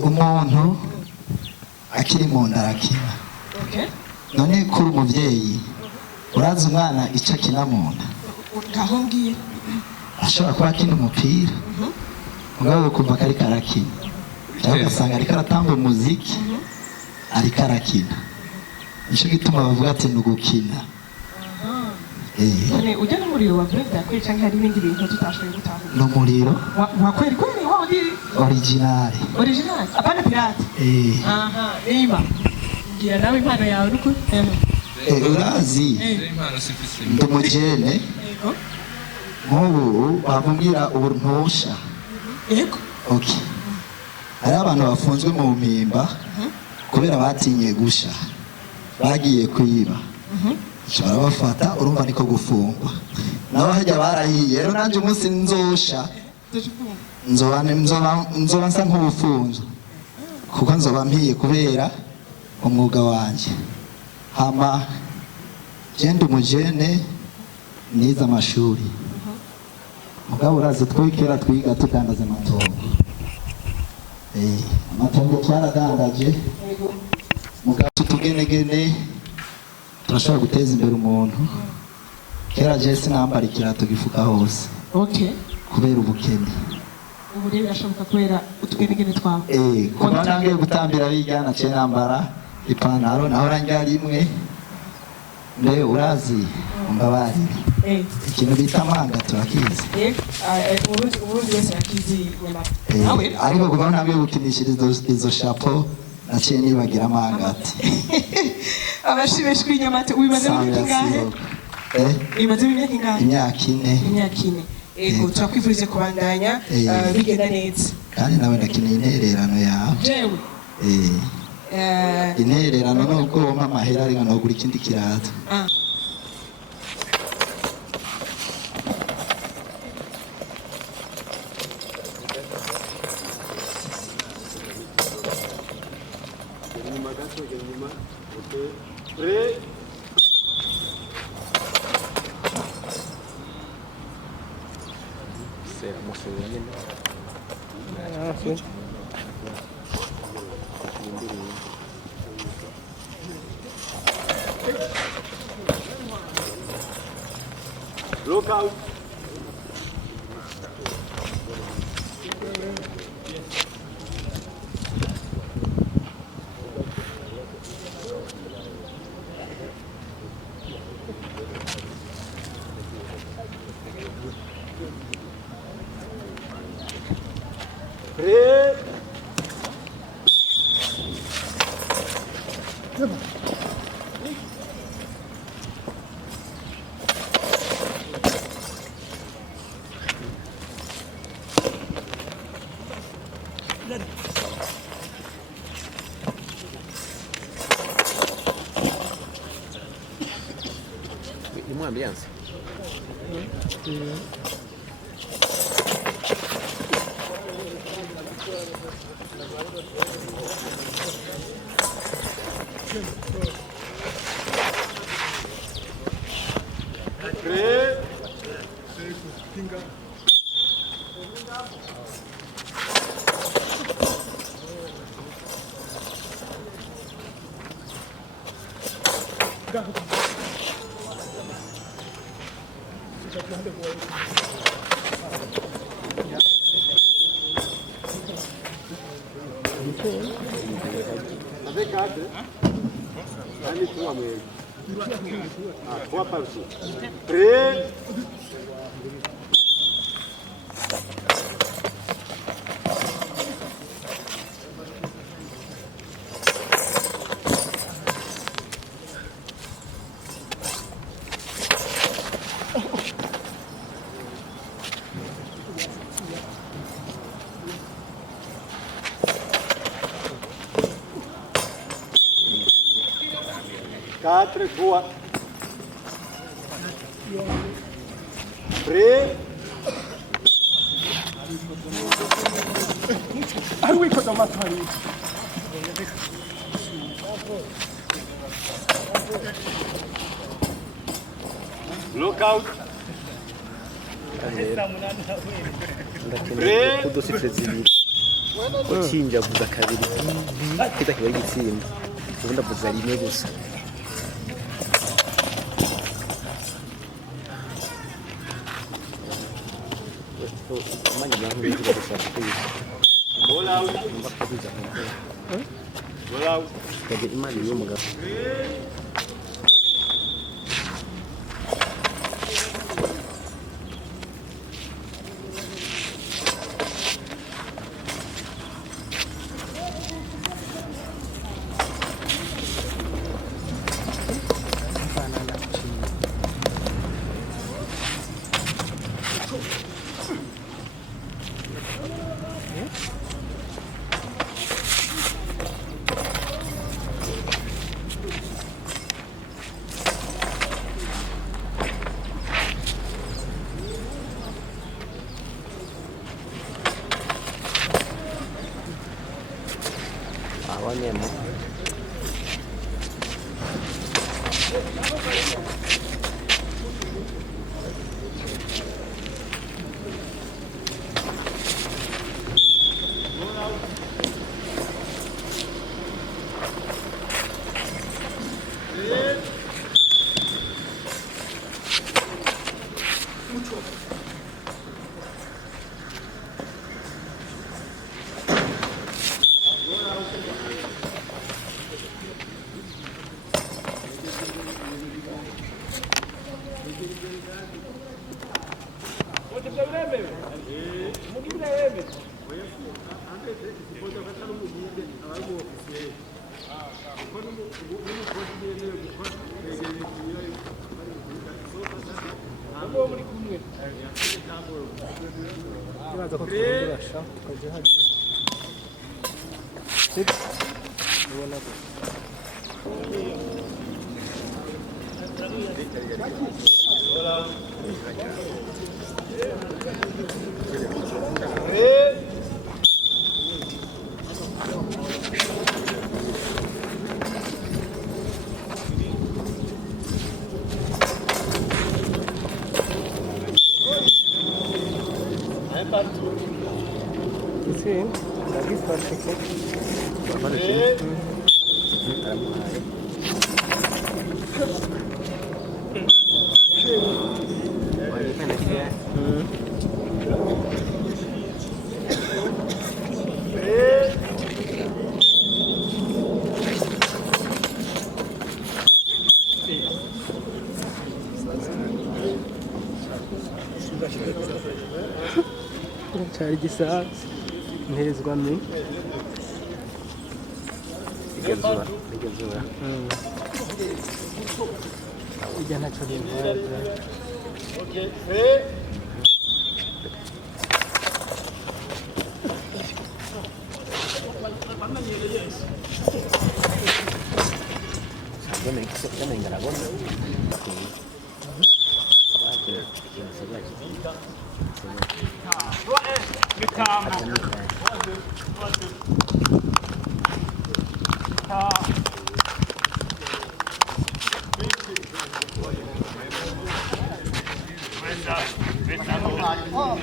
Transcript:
umuntu akiri mu nda arakina. None kuri umuvyeyi urazi umwana icyo akina mu nda ngaho mbwira ashobora kuba akina umupira mugabo kumva ko ariko arakina cyangwa ugasanga ariko aratamba umuziki ariko arakina. Nicyo gituma bavuga ati ni ugukina. none ujya n'umuriro wa brenda kuri cyangwa hari ibindi bintu tutashoboye gutahura? Ni umuriro wakweri kweri wodi original apana pirate. Aha niba ngira nawe impano yawe nuko urazi ndi umujene nk'ubu bamubwira uburntosha. yego okay hari abantu bafunzwe mu mpimba kubera batinye gusha bagiye kwiba barabafata urumva niko gufungwa nabo hajya barahiye. Rero nanjye umunsi nzosha nzoba nsa nk'ubufunzo kuko nzoba mpiye kubera umwuga wanjye. Hama genda umujene nize amashuri mugabo urazi twikera twiga tudandaza amatongo. Amatongo twaradandaje mugabo tutugenegene turashobora guteza imbere umuntu. Kera je sinambara ikirato gifuka hose kubera ubukene. ubu rero birashoboka kubera utugenegene twawe. kuba nange gutambira bijyana cye nambara ipantaro naho rangira rimwe. Mbe urazi umbabarire ikintu bita manga turakizi. ubundi wese yakizi ariko kuva ntabwo gukinishiriza izo chapeau naciye nibagira amangati. abashimishwa inyamate ubimaze imyaka ingahe? Imaze imyaka ingahe? Imyaka ine. Ego turakwifurize kubandanya bigenda neza. Kandi nawe ndakeneye intererano yawe. Jewe intererano nubwo wumva amahera ariko nogura ikindi kirato. Look out. Red. Uma ambiance. Avec carte, allez, trois, mais. Trois partout. Prêt. Quatre, voix. Prêt. Ah oui, quand on m'a trahi. Lookout. Prêt. utsinze avuza kabiri kita kiba gitsinda ubundi avuza rimwe gusa amanya byangu bigira gushaka kwiza Ball out. Ball out. kaje imana y'umugabo awanyemo kibaza ko twabirasha tukajya hari ubona ko sim, lagi plastik. Bapak di sini. Aramuhaye. Oh, ini kan dia. Cari gisa ntezwamye Igenzura. ijya ntacyo bintwara. Okay. Hey. Saya main Dragon. Oh.